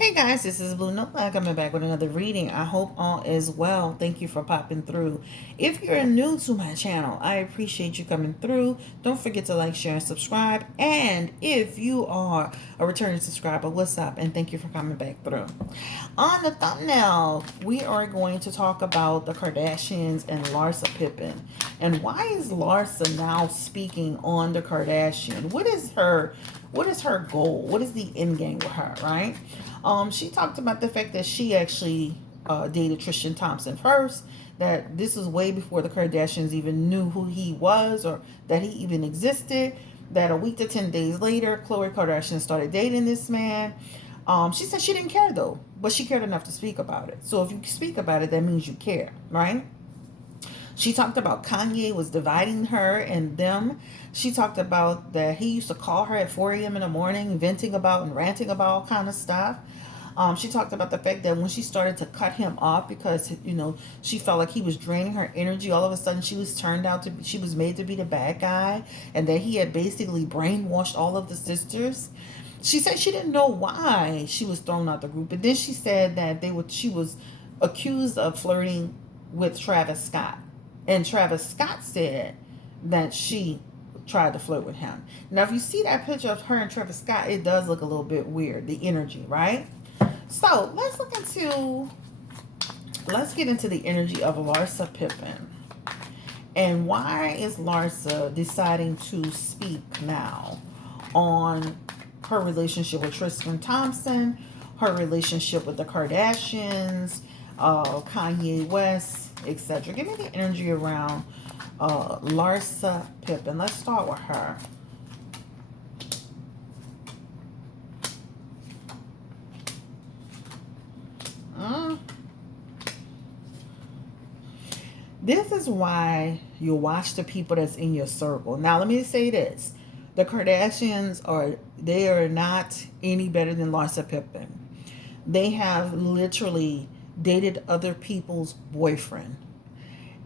Hey guys, this is Blue Nola coming back with another reading. I hope all is well. Thank you for popping through. If you're new to my channel, I appreciate you coming through. Don't forget to like, share, and subscribe. And if you are a returning subscriber, what's up? And thank you for coming back through. On the thumbnail, we are going to talk about the Kardashians and Larsa Pippen. And why is Larsa now speaking on the Kardashian? What is her goal? What is the end game with her, right? She talked about the fact that she actually dated Tristan Thompson first, that this was way before the Kardashians even knew who he was or that he even existed, that a week to 10 days later, Khloe Kardashian started dating this man. She said she didn't care though, but she cared enough to speak about it. So if you speak about it, that means you care, right? She talked about Kanye was dividing her and them. She talked about that he used to call her at 4 a.m. in the morning, venting about and ranting about all kind of stuff. She talked about the fact that when she started to cut him off because she felt like he was draining her energy, all of a sudden she was made to be the bad guy, and that he had basically brainwashed all of the sisters. She said she didn't know why she was thrown out the group, and then she said that she was accused of flirting with Travis Scott, and Travis Scott said that she tried to flirt with him. Now, if you see that picture of her and Travis Scott, it does look a little bit weird, the energy, right? So let's get into the energy of Larsa Pippen. And why is Larsa deciding to speak now on her relationship with Tristan Thompson, her relationship with the Kardashians, Kanye West, etc.? Give me the energy around Larsa Pippen. Let's start with her. This is why you watch the people that's in your circle. Now, let me say this. The Kardashians are not any better than Larsa Pippen. They have literally dated other people's boyfriend.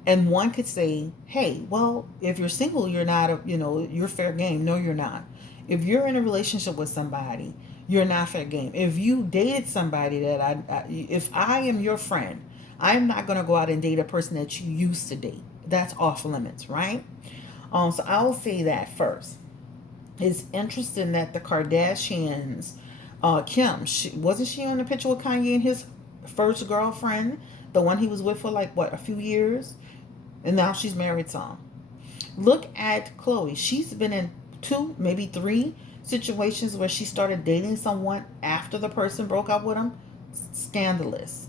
And one could say, hey, well, if you're single, you're not, you're fair game. No, you're not. If you're in a relationship with somebody, you're not fair game. If you dated somebody if I am your friend, I'm not going to go out and date a person that you used to date. That's off limits, right? So I'll say that first. It's interesting that the Kardashians, Kim, wasn't she on the picture with Kanye and his first girlfriend, the one he was with for like a few years, and now she's married some. Look at Khloe. She's been in 2, maybe 3 situations where she started dating someone after the person broke up with him. Scandalous.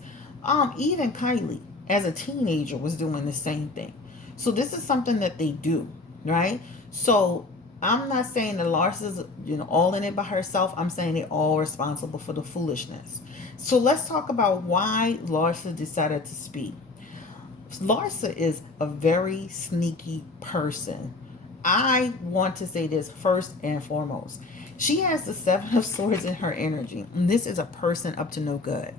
Even Kylie, as a teenager, was doing the same thing. So this is something that they do, right? So I'm not saying that Larsa's, all in it by herself. I'm saying they're all responsible for the foolishness. So let's talk about why Larsa decided to speak. Larsa is a very sneaky person. I want to say this first and foremost. She has the 7 of Swords in her energy, and this is a person up to no good.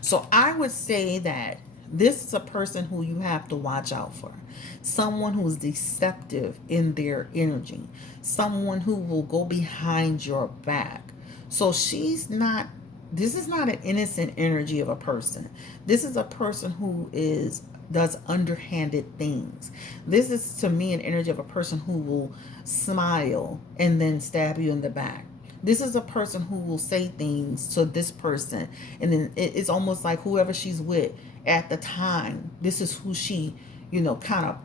So I would say that this is a person who you have to watch out for. Someone who's deceptive in their energy. Someone who will go behind your back. So this is not an innocent energy of a person. This is a person who does underhanded things. This is, to me, an energy of a person who will smile and then stab you in the back. This is a person who will say things to this person, and then it's almost like whoever she's with at the time, this is who she, kind of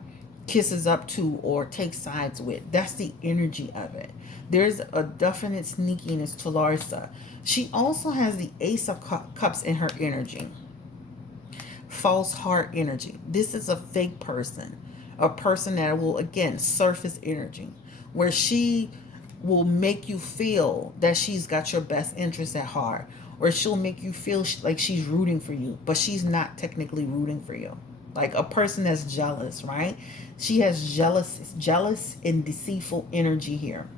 kisses up to or takes sides with. That's the energy of it. There's a definite sneakiness to Larsa. She also has the Ace of Cups in her energy. False heart energy. This is a fake person. A person that will, again, surface energy. Where she will make you feel that she's got your best interest at heart, or she'll make you feel like she's rooting for you, but she's not technically rooting for you. Like a person that's jealous, right? She has jealous and deceitful energy here.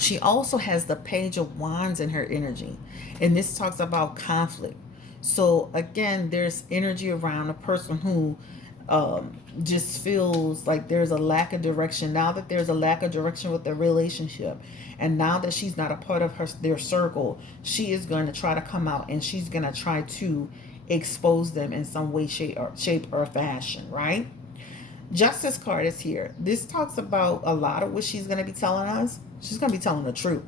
She also has the Page of Wands in her energy, and this talks about conflict. So again, there's energy around a person who just feels like there's a lack of direction. Now that there's a lack of direction with the relationship, and now that she's not a part of their circle, she is going to try to come out and she's going to try to expose them in some way, shape or fashion, right? Justice card is here. This talks about a lot of what she's going to be telling us. She's going to be telling the truth.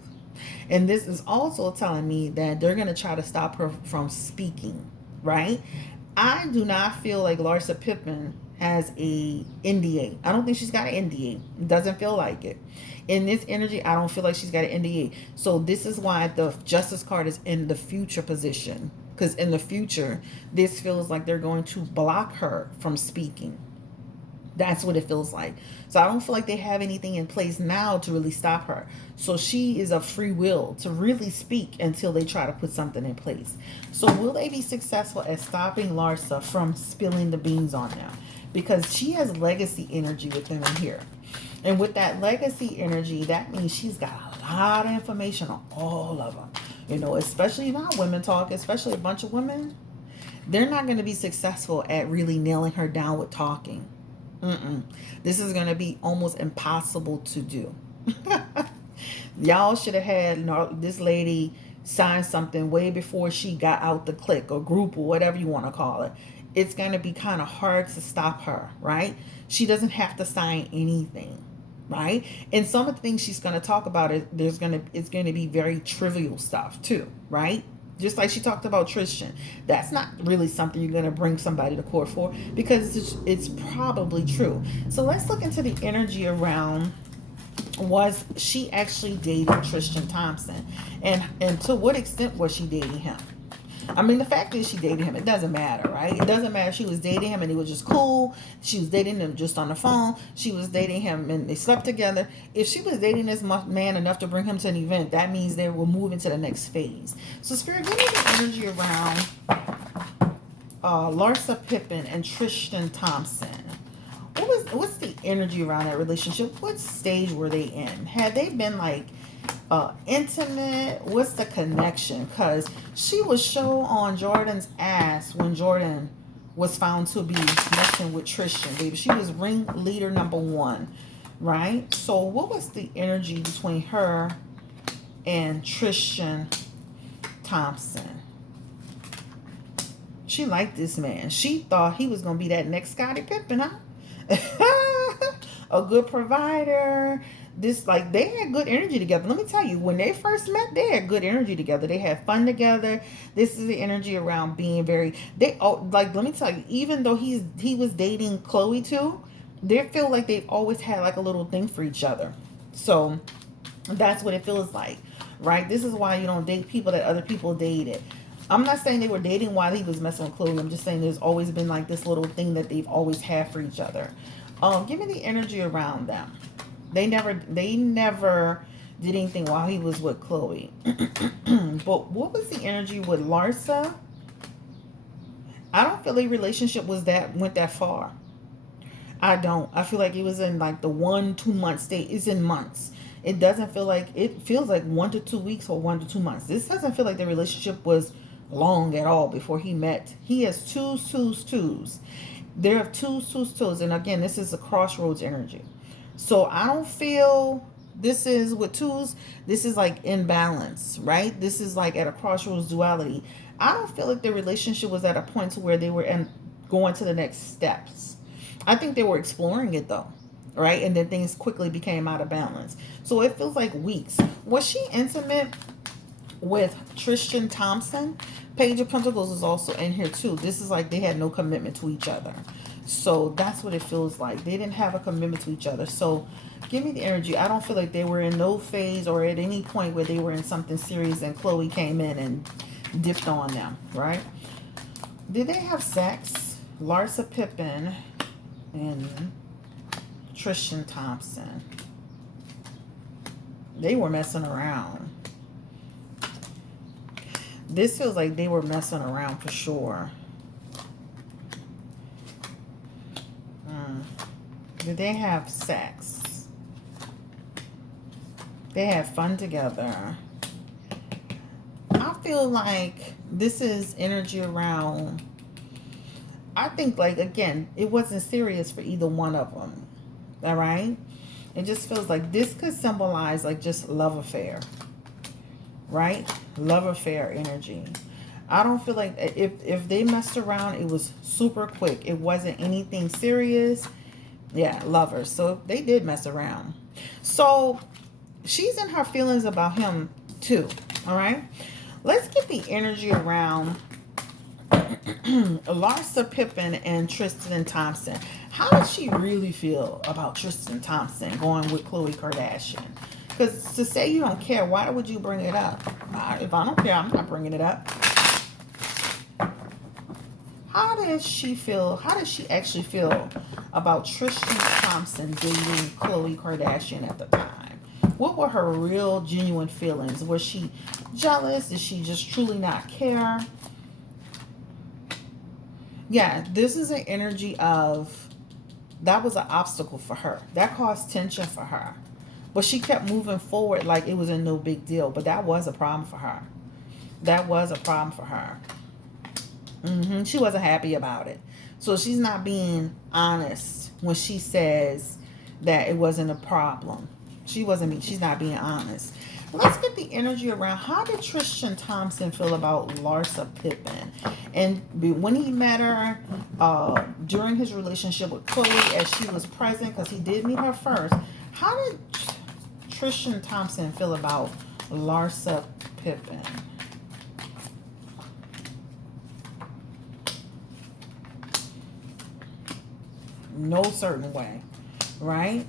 And this is also telling me that they're going to try to stop her from speaking, right? I do not feel like Larsa Pippen has a NDA. I don't think she's got an NDA. It doesn't feel like it. In this energy, I don't feel like she's got an NDA. So this is why the Justice card is in the future position. Because in the future, this feels like they're going to block her from speaking. That's what it feels like. So I don't feel like they have anything in place now to really stop her. So she is of free will to really speak until they try to put something in place. So will they be successful at stopping Larsa from spilling the beans on them? Because she has legacy energy within her here. And with that legacy energy, that means she's got a lot of information on all of them. You know, especially not women talk, especially a bunch of women. They're not going to be successful at really nailing her down with talking. This is going to be almost impossible to do. Y'all should have had this lady sign something way before she got out the clique or group or whatever you want to call it. It's going to be kind of hard to stop her, right? She doesn't have to sign anything, right? And some of the things she's going to talk about, it's going to be very trivial stuff too, right? Just like she talked about Tristan. That's not really something you're going to bring somebody to court for because it's probably true. So let's look into the energy around, was she actually dating Tristan Thompson? And to what extent was she dating him? I mean, the fact is she dated him. It doesn't matter, right? It doesn't matter. She was dating him and he was just cool. She was dating him just on the phone. She was dating him and they slept together. If she was dating this man enough to bring him to an event, that means they will move into the next phase. So Spirit, give me the energy around Larsa Pippen and Tristan Thompson. What's the energy around that relationship? What stage were they in? Had they been like intimate? What's the connection? Because she was show on Jordan's ass when Jordan was found to be messing with Tristan, baby. She was ringleader number 1, right? So what was the energy between her and Tristan Thompson? She liked this man. She thought he was going to be that next Scottie Pippen, huh? A good provider. They had good energy together. Let me tell you, when they first met, they had good energy together. They had fun together. This is the energy around being very, let me tell you, even though he was dating Chloe too, they feel like they've always had like a little thing for each other. So that's what it feels like, right? This is why you don't date people that other people dated. I'm not saying they were dating while he was messing with Chloe. I'm just saying there's always been like this little thing that they've always had for each other. Give me the energy around them. They never did anything while he was with Chloe. But what was the energy with Larsa? I don't feel the relationship went that far. I don't. I feel like it was in like the 1-2 month state. It's in months. It doesn't feel like, it feels like 1 to 2 weeks or 1 to 2 months. This doesn't feel like the relationship was long at all before he met. He has twos. There are twos. And again, this is a crossroads energy. So I don't feel this is with twos. This is like imbalance, right? This is like at a crossroads duality. I don't feel like the relationship was at a point to where they were going to the next steps. I think they were exploring it though, right? And then things quickly became out of balance. So it feels like weeks. Was she intimate with Tristan Thompson? Page of Pentacles is also in here too. This is like they had no commitment to each other. So that's what it feels like. They didn't have a commitment to each other. So give me the energy. I don't feel like they were in no phase or at any point where they were in something serious and Chloe came in and dipped on them, right? Did they have sex? Larsa Pippen and Tristan Thompson. They were messing around. This feels like they were messing around for sure. Did they have sex? They had fun together. I feel like this is energy around I think, like, again, it wasn't serious for either one of them. All right? It just feels like this could symbolize, like, just love affair. Right? Love affair energy. I don't feel like if they messed around, it was super quick. It wasn't anything serious. Yeah, lovers. So they did mess around. So she's in her feelings about him too. All right. Let's get the energy around Larsa Pippen and Tristan Thompson. How does she really feel about Tristan Thompson going with Khloe Kardashian? Because to say you don't care, why would you bring it up? If I don't care, I'm not bringing it up. How does she feel? How does she actually feel about Tristan Thompson dating Khloe Kardashian at the time? What were her real, genuine feelings? Was she jealous? Did she just truly not care? Yeah, this is an energy of that was an obstacle for her. That caused tension for her. But she kept moving forward like it was a no big deal. But that was a problem for her. That was a problem for her. She wasn't happy about it. So she's not being honest when she says that it wasn't a problem. She's not being honest. Let's get the energy around. How did Tristan Thompson feel about Larsa Pippen? And when he met her during his relationship with Khloe, as she was present, because he did meet her first, how did Tristan Thompson feel about Larsa Pippen? No certain way, right?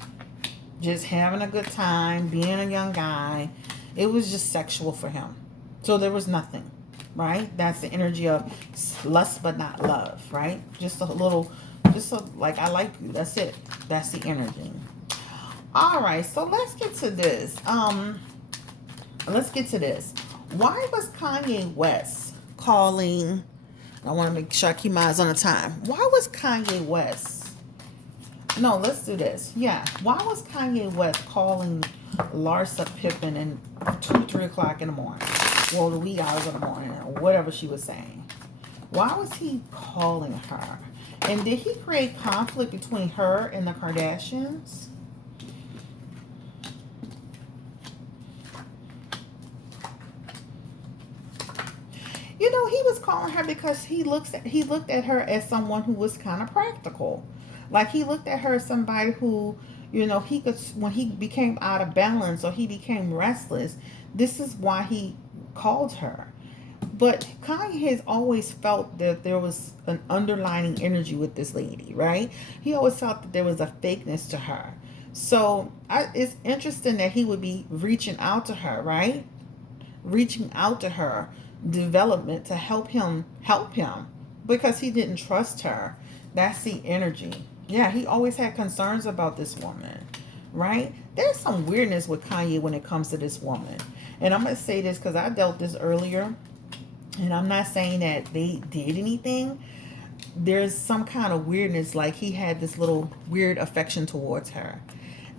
Just having a good time, being a young guy. It was just sexual for him. So there was nothing, right? That's the energy of lust but not love, right? Just a little, like, I like you. That's it. That's the energy. All right, so let's get to this. Why was Kanye West calling? I want to make sure I keep my eyes on the time. Why was Kanye West? No, let's do this. Yeah. Why was Kanye West calling Larsa Pippen at 2, 3 o'clock in the morning? Well, the wee hours of the morning, or whatever she was saying. Why was he calling her? And did he create conflict between her and the Kardashians? You know, he was calling her because he looked at her as someone who was kind of practical. Like, he looked at her as somebody who, you know, he could, when he became out of balance or he became restless, this is why he called her. But Kanye has always felt that there was an underlying energy with this lady, right? He always felt that there was a fakeness to her. So it's interesting that he would be reaching out to her, right? Reaching out to her, development to help him, because he didn't trust her. That's the energy. Yeah, he always had concerns about this woman, right? There's some weirdness with Kanye when it comes to this woman. And I'm going to say this because I dealt this earlier. And I'm not saying that they did anything. There's some kind of weirdness, like he had this little weird affection towards her.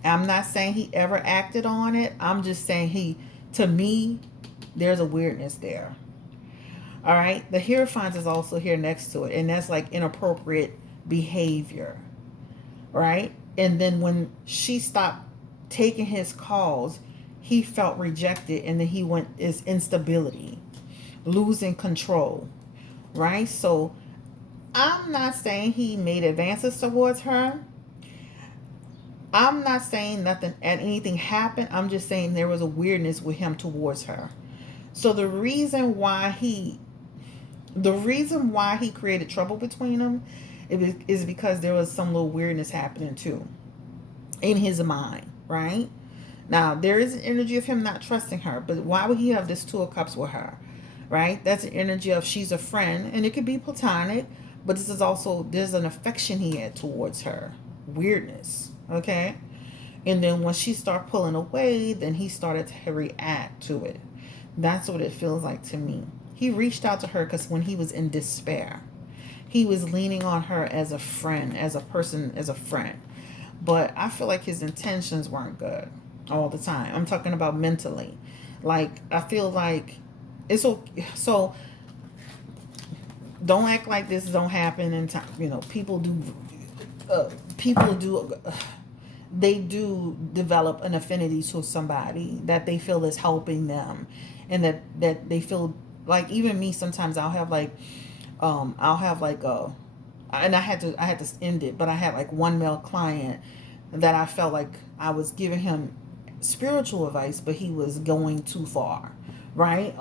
I'm not saying he ever acted on it. I'm just saying to me, there's a weirdness there. All right. The Hierophant is also here next to it. And that's like inappropriate behavior. Right. And then when she stopped taking his calls, he felt rejected. And then he went is instability, losing control. Right. So I'm not saying he made advances towards her. I'm not saying anything happened. I'm just saying there was a weirdness with him towards her. So the reason why he created trouble between them is because there was some little weirdness happening too in his mind, right? Now, there is an energy of him not trusting her, but why would he have this 2 of Cups with her, right? That's an energy of she's a friend, and it could be platonic, but this is also, there's an affection he had towards her. Weirdness, okay? And then when she started pulling away, then he started to react to it. That's what it feels like to me. He reached out to her because when he was in despair, he was leaning on her as a friend, as a person, as a friend. But I feel like his intentions weren't good all the time. I'm talking about mentally. Like, I feel like it's okay. So Don't act like this don't happen in time. You know, people do, they do develop an affinity to somebody that they feel is helping them, and that they feel like, even me, sometimes I'll have like a, and I had to end it, but I had like one male client that I felt like I was giving him spiritual advice, but he was going too far, right?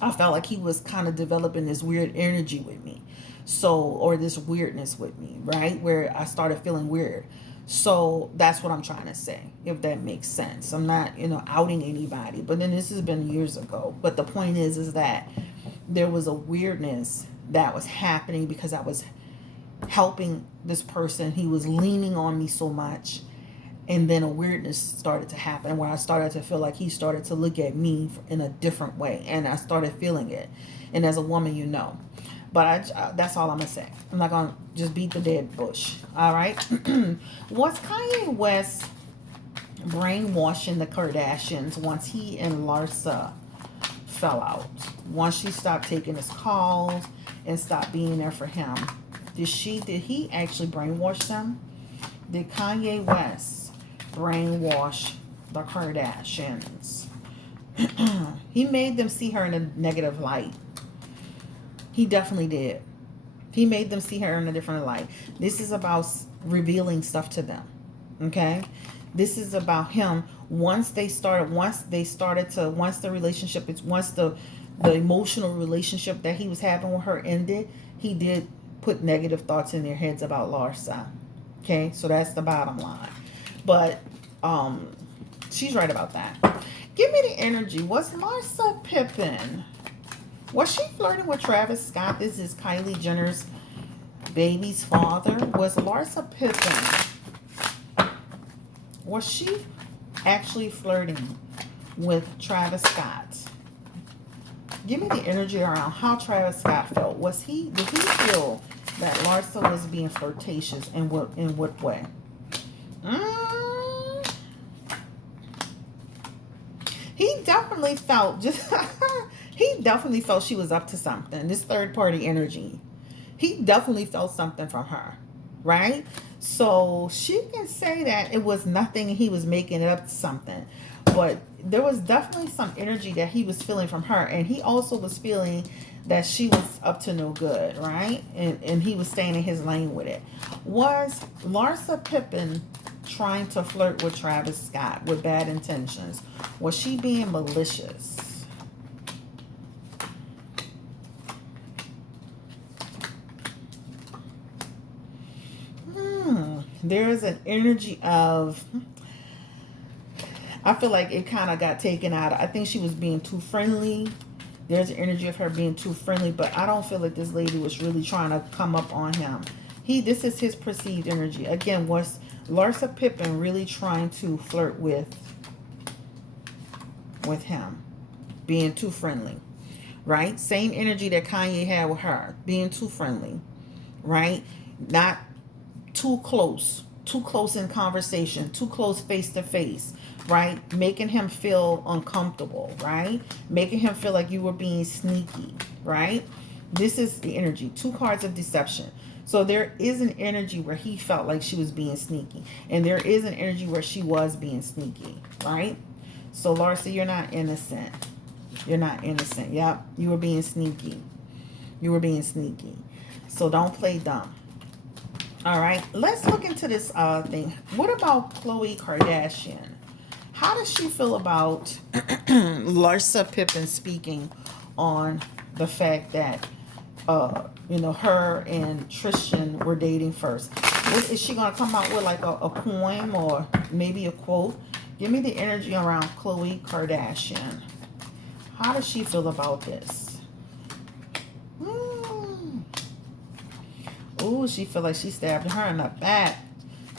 I felt like he was kind of developing this weird energy with me. So, or this weirdness with me, right? Where I started feeling weird. So that's what I'm trying to say, if that makes sense. I'm not, outing anybody, but then this has been years ago. But the point is that there was a weirdness that was happening because I was helping this person. He was leaning on me so much, and then a weirdness started to happen where I started to feel like he started to look at me in a different way, and I started feeling it. And as a woman, but that's all I'm gonna say. I'm not gonna just beat the dead bush. All right. Was Kanye West brainwashing the Kardashians once he and Larsa fell out? Once she stopped taking his calls and stopped being there for him, did he actually brainwash them? Did Kanye West brainwash the Kardashians? He made them see her in a negative light. He definitely did. He made them see her in a different light. This is about revealing stuff to them. Okay? This is about him. Once the emotional relationship that he was having with her ended, he did put negative thoughts in their heads about Larsa. Okay? So that's the bottom line. But she's right about that. Give me the energy. Was Larsa Pippen, was she flirting with Travis Scott? This is Kylie Jenner's baby's father. Was Larsa Pippen, was she actually flirting with Travis Scott? Give me the energy around how Travis Scott felt. Did he feel that Larsa was being flirtatious? In what way? He definitely felt he definitely felt she was up to something. This third party energy. He definitely felt something from her, right? So she can say that it was nothing and he was making it up to something. But there was definitely some energy that he was feeling from her. And he also was feeling that she was up to no good, right? And he was staying in his lane with it. Was Larsa Pippen trying to flirt with Travis Scott with bad intentions? Was she being malicious? There is an energy of, I feel like it kind of got taken out. I think she was being too friendly. There's an energy of her being too friendly, but I don't feel like this lady was really trying to come up on him. This is his perceived energy. Again, was Larsa Pippen really trying to flirt with him? Being too friendly, right? Same energy that Kanye had with her. Being too friendly, right? Not too close in conversation, too close face to face, right? Making him feel uncomfortable, right? Making him feel like you were being sneaky, right? This is the energy. 2 cards of deception. So there is an energy where he felt like she was being sneaky, and there is an energy where she was being sneaky, right? So Larsa, you're not innocent. You're not innocent. Yep, you were being sneaky. You were being sneaky. So don't play dumb. All right, let's look into this thing. What about Khloe Kardashian? How does she feel about Larsa Pippen speaking on the fact that, her and Tristan were dating first? Is she going to come out with like a poem or maybe a quote? Give me the energy around Khloe Kardashian. How does she feel about this? Ooh, she feel like she stabbed her in the back.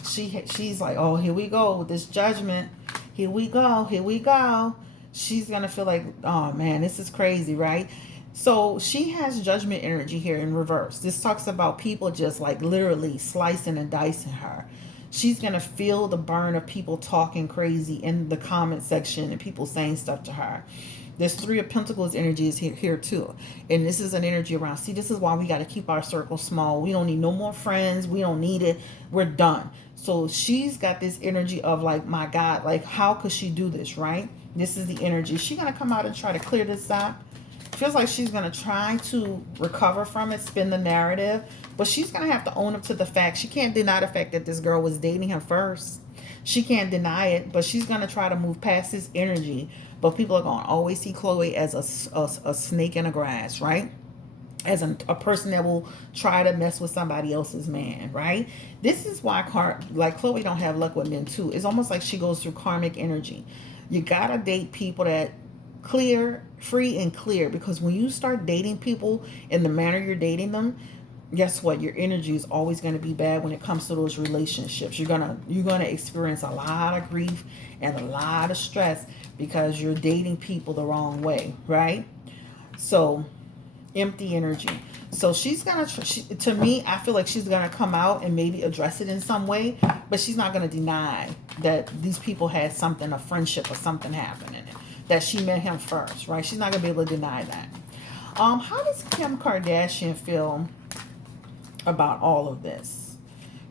She's like, oh, here we go with this judgment. Here we go. She's going to feel like, oh, man, this is crazy, right? So she has judgment energy here in reverse. This talks about people just like literally slicing and dicing her. She's going to feel the burn of people talking crazy in the comment section and people saying stuff to her. This Three of Pentacles energy is here too. And this is an energy around. See, this is why we got to keep our circle small. We don't need no more friends. We don't need it. We're done. So she's got this energy of like, my God, like how could she do this, right? This is the energy. She's going to come out and try to clear this up. Feels like she's going to try to recover from it, spin the narrative. But she's going to have to own up to the fact. She can't deny the fact that this girl was dating him first. She can't deny it, but she's going to try to move past this energy. But people are going to always see Chloe as a snake in the grass, right? As a person that will try to mess with somebody else's man, right? This is why like Chloe don't have luck with men too. It's almost like she goes through karmic energy. You got to date people that free and clear, because when you start dating people in the manner you're dating them, guess what? Your energy is always going to be bad when it comes to those relationships. You're gonna experience a lot of grief and a lot of stress because you're dating people the wrong way, right? So empty energy. So she's gonna to me, I feel like she's gonna come out and maybe address it in some way, but she's not gonna deny that these people had something, a friendship or something happening, that she met him first, right? She's not gonna be able to deny that. How does Kim Kardashian feel about all of this?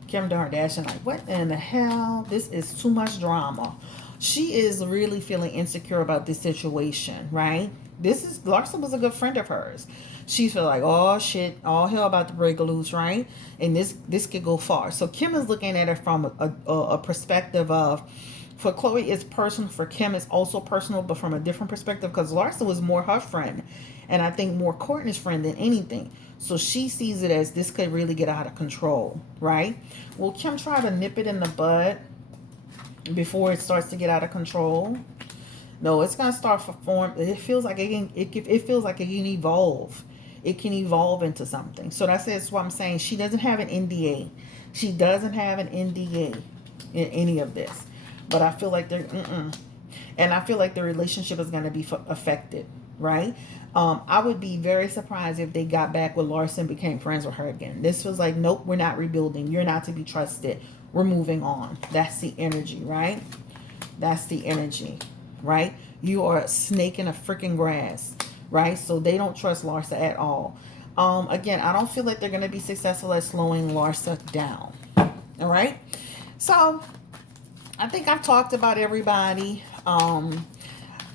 Kim Kardashian, like, what in the hell? This is too much drama. She is really feeling insecure about this situation, right? Larsa was a good friend of hers. She feel like, oh shit, all hell about to break loose, right? And this could go far. So Kim is looking at it from a perspective of, for Chloe it's personal, for Kim it's also personal, but from a different perspective, because Larsa was more her friend, and I think more Courtney's friend than anything. So she sees it as this could really get out of control, right? Will Kim try to nip it in the bud before it starts to get out of control? No, it's gonna start to form. It feels like it feels like it can evolve. It can evolve into something. So that's what I'm saying. She doesn't have an NDA. She doesn't have an NDA in any of this. But I feel like and I feel like the relationship is going to be affected, right? I would be very surprised if they got back with Larsa and became friends with her again. This was like, nope, we're not rebuilding. You're not to be trusted. We're moving on. That's the energy, right? That's the energy, right? You are a snake in a freaking grass, right? So they don't trust Larsa at all. Again, I don't feel like they're going to be successful at slowing Larsa down, all right? So I think I've talked about everybody.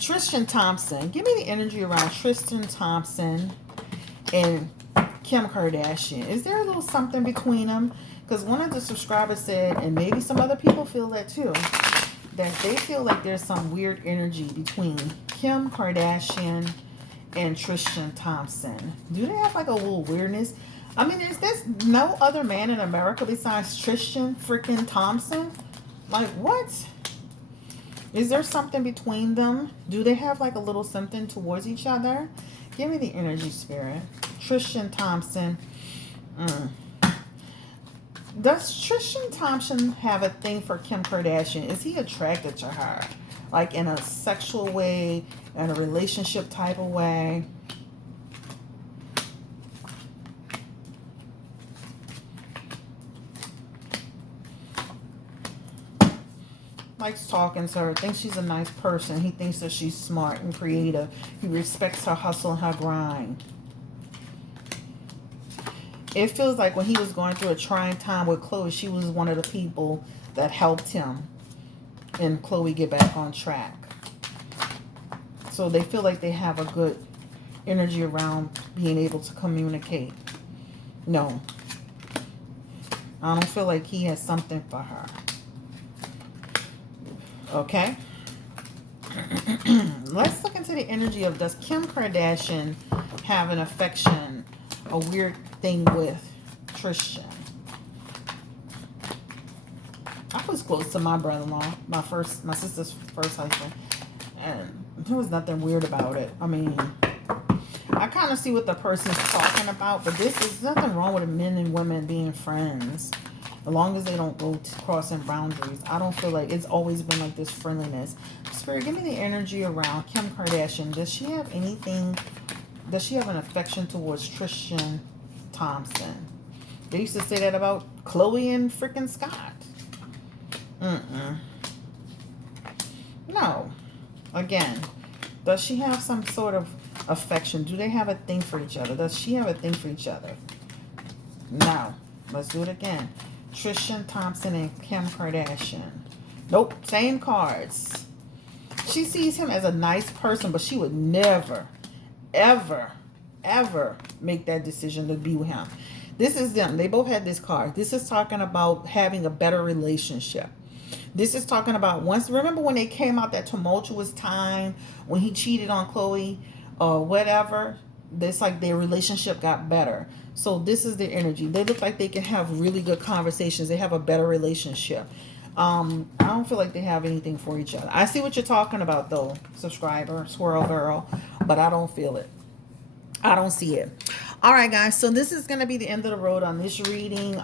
Tristan Thompson. Give me the energy around Tristan Thompson and Kim Kardashian. Is there a little something between them? Because one of the subscribers said, and maybe some other people feel that too, that they feel like there's some weird energy between Kim Kardashian and Tristan Thompson. Do they have like a little weirdness? I mean, is there no other man in America besides Tristan freaking Thompson? Like, what? Is there something between them? Do they have like a little something towards each other? Give me the energy, spirit. Tristan Thompson. Does Tristan Thompson have a thing for Kim Kardashian? Is he attracted to her? Like in a sexual way, in a relationship type of way? Likes talking to her, thinks she's a nice person. He thinks that she's smart and creative. He respects her hustle and her grind. It feels like when he was going through a trying time with Chloe, she was one of the people that helped him and Chloe get back on track. So they feel like they have a good energy around being able to communicate. No, I don't feel like he has something for her. Okay. Let's look into the energy of, does Kim Kardashian have an affection, a weird thing with Tristan? I was close to my brother-in-law, my sister's first husband, and there was nothing weird about it. I mean, I kind of see what the person's talking about, but there's nothing wrong with men and women being friends. As long as they don't go crossing boundaries. I don't feel like it's always been like this friendliness. Spirit, give me the energy around Kim Kardashian. Does she have anything? Does she have an affection towards Tristan Thompson? They used to say that about Chloe and freaking Scott. No. Again, Does she have some sort of affection? Do they have a thing for each other? Does she have a thing for each other? No. Let's do it again. Tristan Thompson and Kim Kardashian. Nope. Same cards. She sees him as a nice person, but she would never, ever, ever make that decision to be with him. This is them. They both had this card. This is talking about having a better relationship. This is talking about once. Remember when they came out that tumultuous time when he cheated on Chloe or whatever? It's like their relationship got better. So this is their energy. They look like they can have really good conversations. They have a better relationship. I don't feel like they have anything for each other. I see what you're talking about though, subscriber, Swirl Girl, but I don't feel it. I don't see it. All right, guys. So this is going to be the end of the road on this reading.